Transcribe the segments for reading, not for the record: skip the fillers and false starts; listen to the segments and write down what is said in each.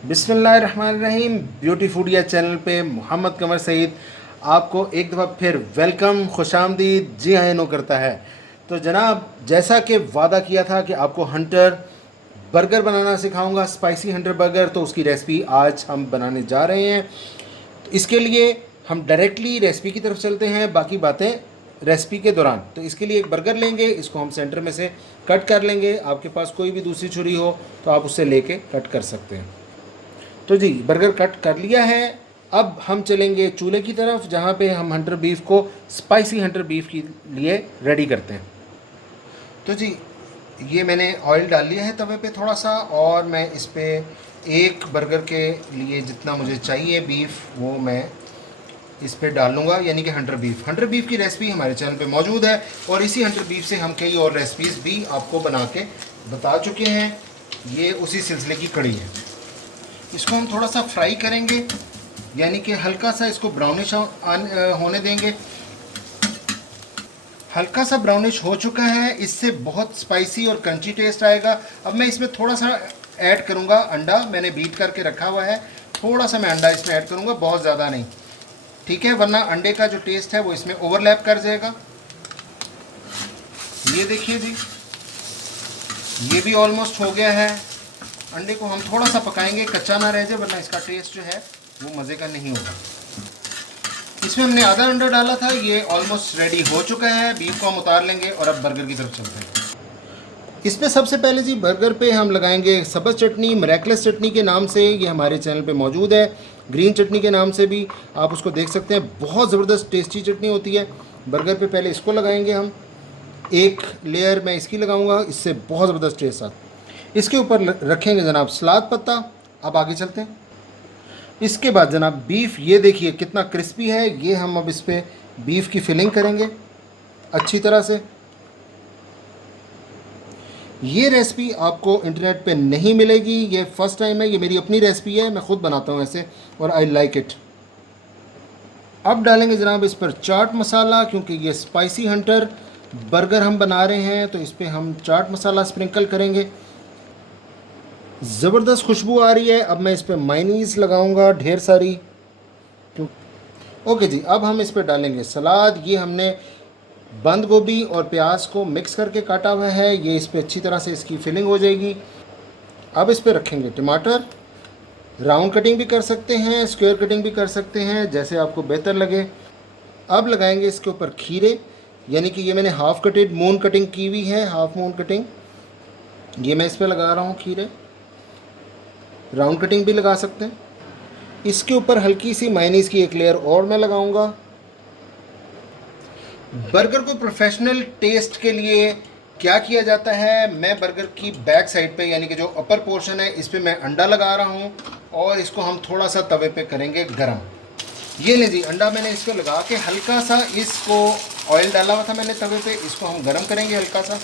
बिस्मिल्लाहिर्रहमानिर्रहीम। Beauty फूडिया channel पे मोहम्मद कमर सईद आपको एक दफ़ा फिर वेलकम, खुशामदीद, जी आयनो करता है। तो जनाब, जैसा कि वादा किया था कि आपको हंटर बर्गर बनाना सिखाऊंगा, स्पाइसी हंटर बर्गर, तो उसकी रेसिपी आज हम बनाने जा रहे हैं। तो इसके लिए हम डायरेक्टली रेसिपी की तरफ चलते हैं, बाकी बातें रेसिपी के दौरान। तो इसके लिए एक बर्गर लेंगे, इसको हम सेंटर में से कट कर लेंगे। आपके पास कोई भी दूसरी छुरी हो तो आप उससे लेके कट कर सकते हैं। तो जी, बर्गर कट कर लिया है। अब हम चलेंगे चूल्हे की तरफ, जहाँ पे हम हंटर बीफ को, स्पाइसी हंटर बीफ के लिए रेडी करते हैं। तो जी, ये मैंने ऑयल डाल लिया है तवे पे थोड़ा सा, और मैं इस पर एक बर्गर के लिए जितना मुझे चाहिए बीफ, वो मैं इस पर डाल लूँगा, यानी कि हंटर बीफ की रेसिपी हमारे चैनल पे मौजूद है, और इसी हंटर बीफ से हम कई और रेसिपीज़ भी आपको बना के बता चुके हैं। ये उसी सिलसिले की कड़ी है। इसको हम थोड़ा सा फ्राई करेंगे, यानी कि हल्का सा इसको ब्राउनिश होने देंगे। हल्का सा ब्राउनिश हो चुका है, इससे बहुत स्पाइसी और क्रंची टेस्ट आएगा। अब मैं इसमें थोड़ा सा ऐड करूँगा अंडा, मैंने बीट करके रखा हुआ है। थोड़ा सा मैं अंडा इसमें ऐड करूँगा, बहुत ज़्यादा नहीं, ठीक है, वरना अंडे का जो टेस्ट है वो इसमें ओवरलैप कर जाएगा। ये देखिए जी, ये भी ऑलमोस्ट हो गया है। अंडे को हम थोड़ा सा पकाएंगे, कच्चा ना रह जाए, वरना इसका टेस्ट जो है वो मज़े का नहीं होगा। इसमें हमने आधा अंडा डाला था, ये ऑलमोस्ट रेडी हो चुका है। बीफ को हम उतार लेंगे और अब बर्गर की तरफ चलते हैं। इसमें सबसे पहले जी, बर्गर पे हम लगाएंगे सब्ज़ चटनी, मिरेकलेस चटनी के नाम से ये हमारे चैनल पे मौजूद है। ग्रीन चटनी के नाम से भी आप उसको देख सकते हैं, बहुत ज़बरदस्त टेस्टी चटनी होती है। बर्गर पे पहले इसको लगाएंगे हम, एक लेयर मैं इसकी लगाऊंगा, इससे बहुत ज़बरदस्त टेस्ट आता है। इसके ऊपर रखेंगे जनाब सलाद पत्ता। अब आगे चलते हैं। इसके बाद जनाब बीफ, ये देखिए कितना क्रिस्पी है। ये हम अब इस पर बीफ की फिलिंग करेंगे अच्छी तरह से। ये रेसिपी आपको इंटरनेट पे नहीं मिलेगी, ये फर्स्ट टाइम है, ये मेरी अपनी रेसिपी है, मैं ख़ुद बनाता हूँ ऐसे, और आई लाइक इट। अब डालेंगे जनाब इस पर चाट मसाला, क्योंकि ये स्पाइसी हंटर बर्गर हम बना रहे हैं, तो इस पर हम चाट मसाला स्प्रिंकल करेंगे। ज़बरदस्त खुशबू आ रही है। अब मैं इस पर मायनीज़ लगाऊंगा ढेर सारी। ओके जी, अब हम इस पर डालेंगे सलाद। ये हमने बंद गोभी और प्याज को मिक्स करके काटा हुआ है, ये इस पर अच्छी तरह से इसकी फिलिंग हो जाएगी। अब इस पर रखेंगे टमाटर, राउंड कटिंग भी कर सकते हैं, स्क्वायर कटिंग भी कर सकते हैं, जैसे आपको बेहतर लगे। अब लगाएंगे इसके ऊपर खीरे, यानी कि ये मैंने हाफ़ कटेड मून कटिंग की हुई है, हाफ़ मून कटिंग, ये मैं इस पर लगा रहा हूँ खीरे। राउंड कटिंग भी लगा सकते हैं। इसके ऊपर हल्की सी मायनीज़ की एक लेयर और मैं लगाऊंगा। बर्गर को प्रोफेशनल टेस्ट के लिए क्या किया जाता है, मैं बर्गर की बैक साइड पे, यानी कि जो अपर पोर्शन है, इस पे मैं अंडा लगा रहा हूँ, और इसको हम थोड़ा सा तवे पे करेंगे गरम। ये नहीं जी, अंडा मैंने इस पर लगा के हल्का सा, इसको ऑयल डाला हुआ था मैंने तवे पे, इसको हम गरम करेंगे हल्का सा।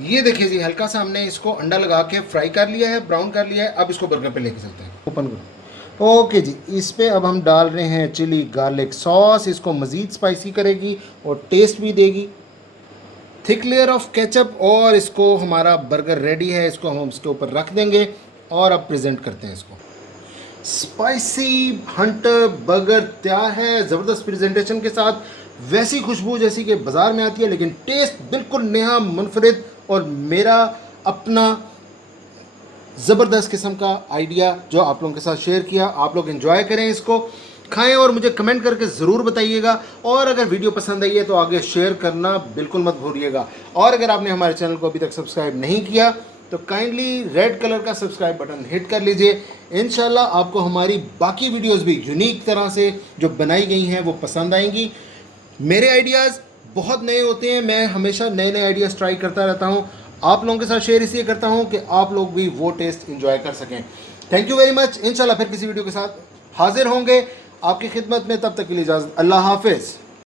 ये देखिए जी, हल्का सा हमने इसको अंडा लगा के फ्राई कर लिया है, ब्राउन कर लिया है। अब इसको बर्गर पे लेके चलते हैं। ओपन करो। ओके जी, इस पे अब हम डाल रहे हैं चिली गार्लिक सॉस, इसको मज़ीद स्पाइसी करेगी और टेस्ट भी देगी। थिक लेयर ऑफ केचप, और इसको हमारा बर्गर रेडी है। इसको हम इसके ऊपर रख देंगे और अब प्रेजेंट करते हैं इसको। स्पाइसी हंटर बर्गर तैयार है, ज़बरदस्त प्रेजेंटेशन के साथ, वैसी खुशबू जैसी कि बाज़ार में आती है, लेकिन टेस्ट बिल्कुल नया, मुनफरिद, और मेरा अपना ज़बरदस्त किस्म का आइडिया जो आप लोगों के साथ शेयर किया। आप लोग एंजॉय करें, इसको खाएं, और मुझे कमेंट करके ज़रूर बताइएगा। और अगर वीडियो पसंद आई है तो आगे शेयर करना बिल्कुल मत भूलिएगा। और अगर आपने हमारे चैनल को अभी तक सब्सक्राइब नहीं किया तो काइंडली रेड कलर का सब्सक्राइब बटन हिट कर लीजिए। इंशाल्लाह आपको हमारी बाकी वीडियोज़ भी यूनिक तरह से जो बनाई गई हैं वो पसंद आएंगी। मेरे आइडियाज़ बहुत नए होते हैं, मैं हमेशा नए नए आइडियाज़ ट्राई करता रहता हूँ। आप लोगों के साथ शेयर इसलिए करता हूँ कि आप लोग भी वो टेस्ट एंजॉय कर सकें। Thank you very much. इंशाल्लाह फिर किसी वीडियो के साथ हाजिर होंगे आपकी खिदमत में, तब तक के लिए इजाज़त, अल्लाह हाफिज़।